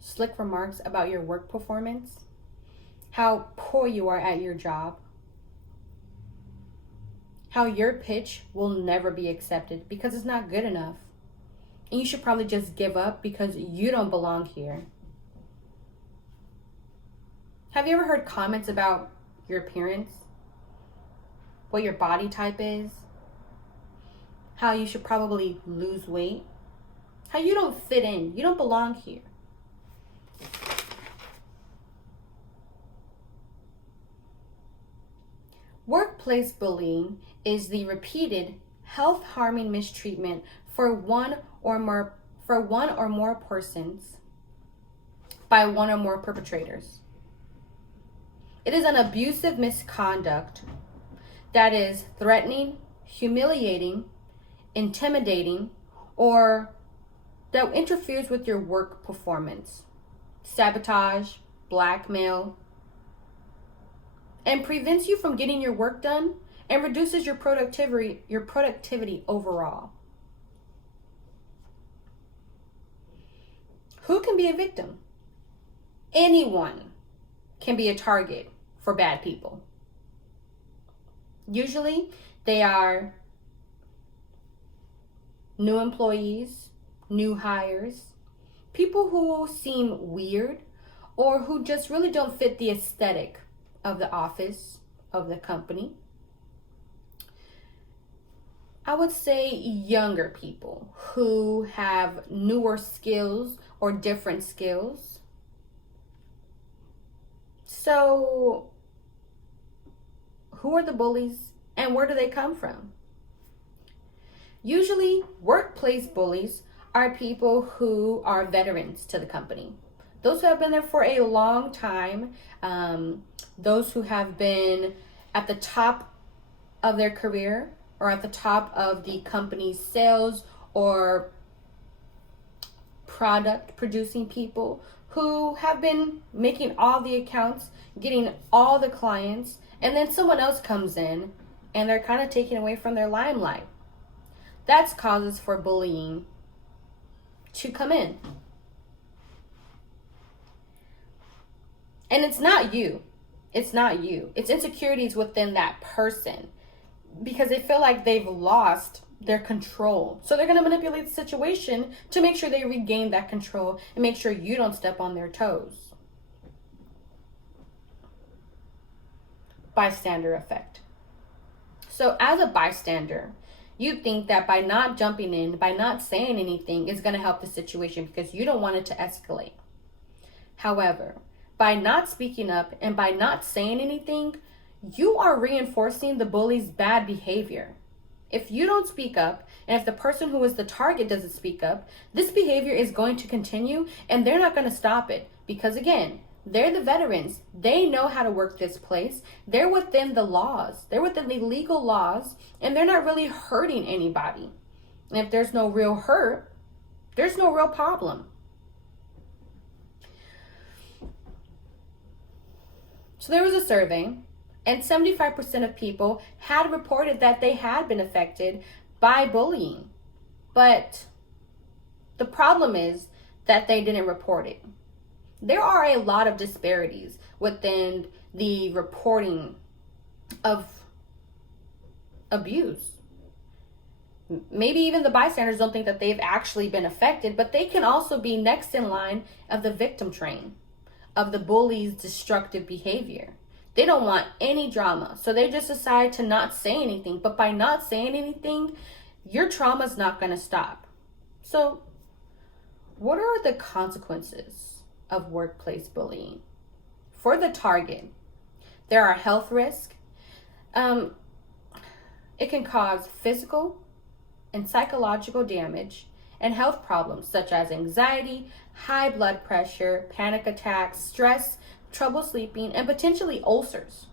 slick remarks about your work performance, how poor you are at your job, how your pitch will never be accepted because it's not good enough. And you should probably just give up because you don't belong here. Have you ever heard comments about your appearance? What your body type is? How you should probably lose weight? How you don't fit in, you don't belong here. Workplace bullying is the repeated health-harming mistreatment for one or more persons by one or more perpetrators. It is an abusive misconduct that is threatening, humiliating, intimidating, or that interferes with your work performance, sabotage, blackmail, and prevents you from getting your work done and reduces your productivity overall. Who can be a victim? Anyone can be a target for bad people. Usually, they are new employees, new hires, people who seem weird or who just really don't fit the aesthetic of the office, of the company. I would say younger people who have newer skills or different skills. So, who are the bullies and where do they come from? Usually, workplace bullies are people who are veterans to the company. Those who have been there for a long time, those who have been at the top of their career or at the top of the company's sales or product producing people who have been making all the accounts, getting all the clients, and then someone else comes in and they're kind of taken away from their limelight. That's causes for bullying to come in. And it's not you. It's not you. It's insecurities within that person because they feel like they've lost their control. So they're going to manipulate the situation to make sure they regain that control and make sure you don't step on their toes. Bystander effect. So as a bystander, you think that by not jumping in, by not saying anything, is going to help the situation because you don't want it to escalate. However, by not speaking up and by not saying anything, you are reinforcing the bully's bad behavior. If you don't speak up, and if the person who is the target doesn't speak up, this behavior is going to continue and they're not going to stop it. Because again, they're the veterans. They know how to work this place. They're within the laws. They're within the legal laws, and they're not really hurting anybody. And if there's no real hurt, there's no real problem. So there was a survey, and 75% of people had reported that they had been affected by bullying. But the problem is that they didn't report it. There are a lot of disparities within the reporting of abuse. Maybe even the bystanders don't think that they've actually been affected, but they can also be next in line of the victim train, of the bully's destructive behavior. They don't want any drama, so they just decide to not say anything. But by not saying anything, your trauma's not going to stop. So, what are the consequences of workplace bullying? For the target, there are health risks. It can cause physical and psychological damage and health problems such as anxiety, high blood pressure, panic attacks, stress, trouble sleeping, and potentially ulcers.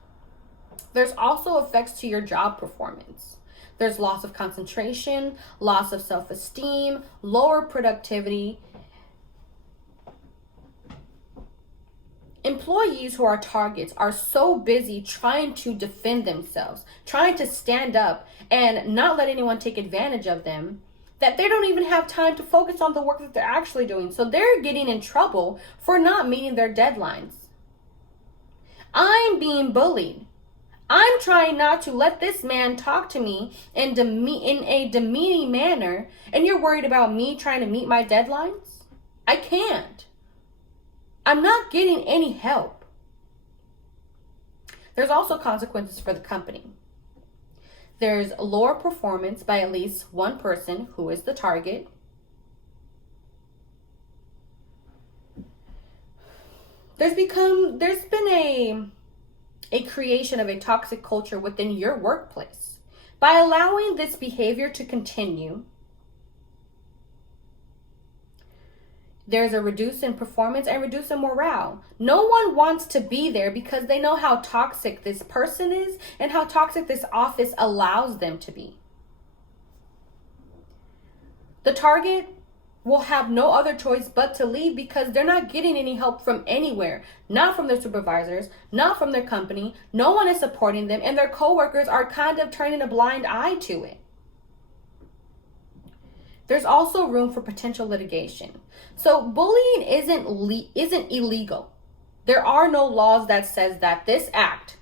There's also effects to your job performance. There's loss of concentration, loss of self-esteem, lower productivity. Employees who are targets are so busy trying to defend themselves, trying to stand up and not let anyone take advantage of them, that they don't even have time to focus on the work that they're actually doing. So they're getting in trouble for not meeting their deadlines. I'm being bullied. I'm trying not to let this man talk to me in a demeaning manner, and you're worried about me trying to meet my deadlines? I can't. I'm not getting any help. There's also consequences for the company. There's lower performance by at least one person who is the target. There's been a creation of a toxic culture within your workplace. By allowing this behavior to continue, there's a reduce in performance and reduce in morale. No one wants to be there because they know how toxic this person is and how toxic this office allows them to be. The target will have no other choice but to leave because they're not getting any help from anywhere. Not from their supervisors, not from their company. No one is supporting them, and their coworkers are kind of turning a blind eye to it. There's also room for potential litigation. So bullying isn't illegal. There are no laws that says that this act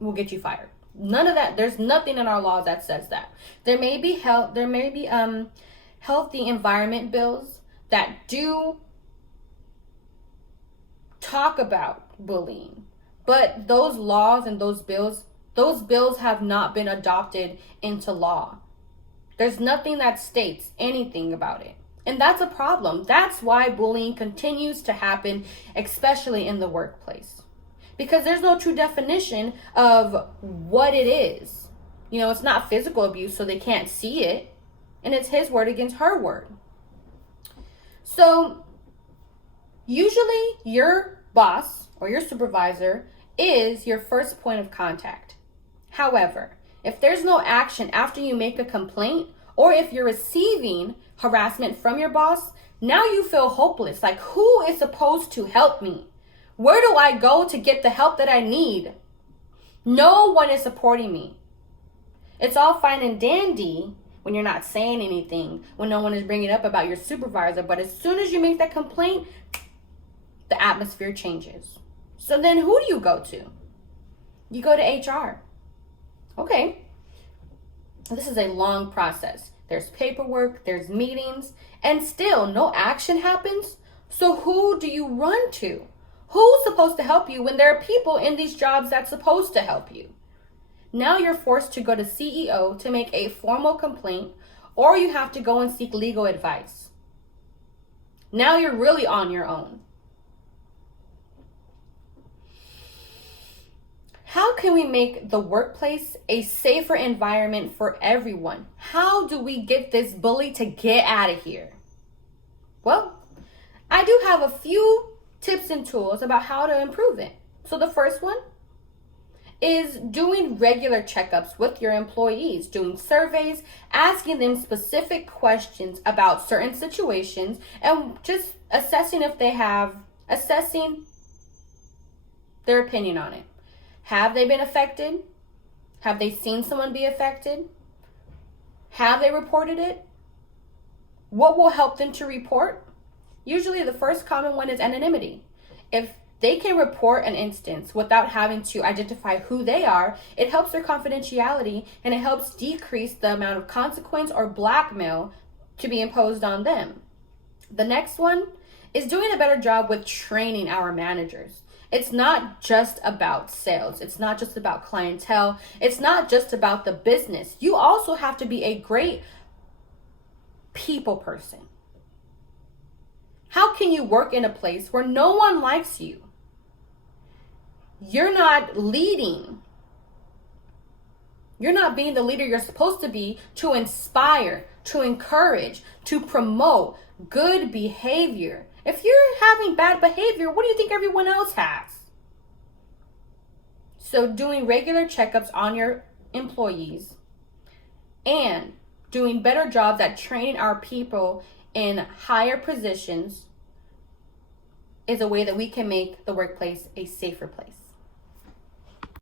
will get you fired. None of that. There's nothing in our laws that says that. There may be healthy environment bills that do talk about bullying, but those laws and those bills have not been adopted into law. There's nothing that states anything about it. And that's a problem. That's why bullying continues to happen, especially in the workplace. Because there's no true definition of what it is. You know, it's not physical abuse, so they can't see it. And it's his word against her word. So, usually your boss or your supervisor is your first point of contact. However, if there's no action after you make a complaint, or if you're receiving harassment from your boss, now you feel hopeless. Like, who is supposed to help me? Where do I go to get the help that I need? No one is supporting me. It's all fine and dandy when you're not saying anything, when no one is bringing up about your supervisor, but as soon as you make that complaint, the atmosphere changes. So then who do you go to? You go to HR. Okay. This is a long process. There's paperwork, there's meetings, and still no action happens. So who do you run to? Who's supposed to help you when there are people in these jobs that's supposed to help you? Now you're forced to go to CEO to make a formal complaint, or you have to go and seek legal advice. Now you're really on your own. How can we make the workplace a safer environment for everyone? How do we get this bully to get out of here? Well, I do have a few tips and tools about how to improve it. So the first one is doing regular checkups with your employees, doing surveys, asking them specific questions about certain situations, and just assessing their opinion on it. Have they been affected? Have they seen someone be affected? Have they reported it? What will help them to report? Usually the first common one is anonymity. If they can report an instance without having to identify who they are, it helps their confidentiality and it helps decrease the amount of consequence or blackmail to be imposed on them. The next one is doing a better job with training our managers. It's not just about sales. It's not just about clientele. It's not just about the business. You also have to be a great people person. How can you work in a place where no one likes you? You're not leading. You're not being the leader you're supposed to be to inspire, to encourage, to promote good behavior. If you're having bad behavior, what do you think everyone else has? So doing regular checkups on your employees and doing better jobs at training our people in higher positions is a way that we can make the workplace a safer place.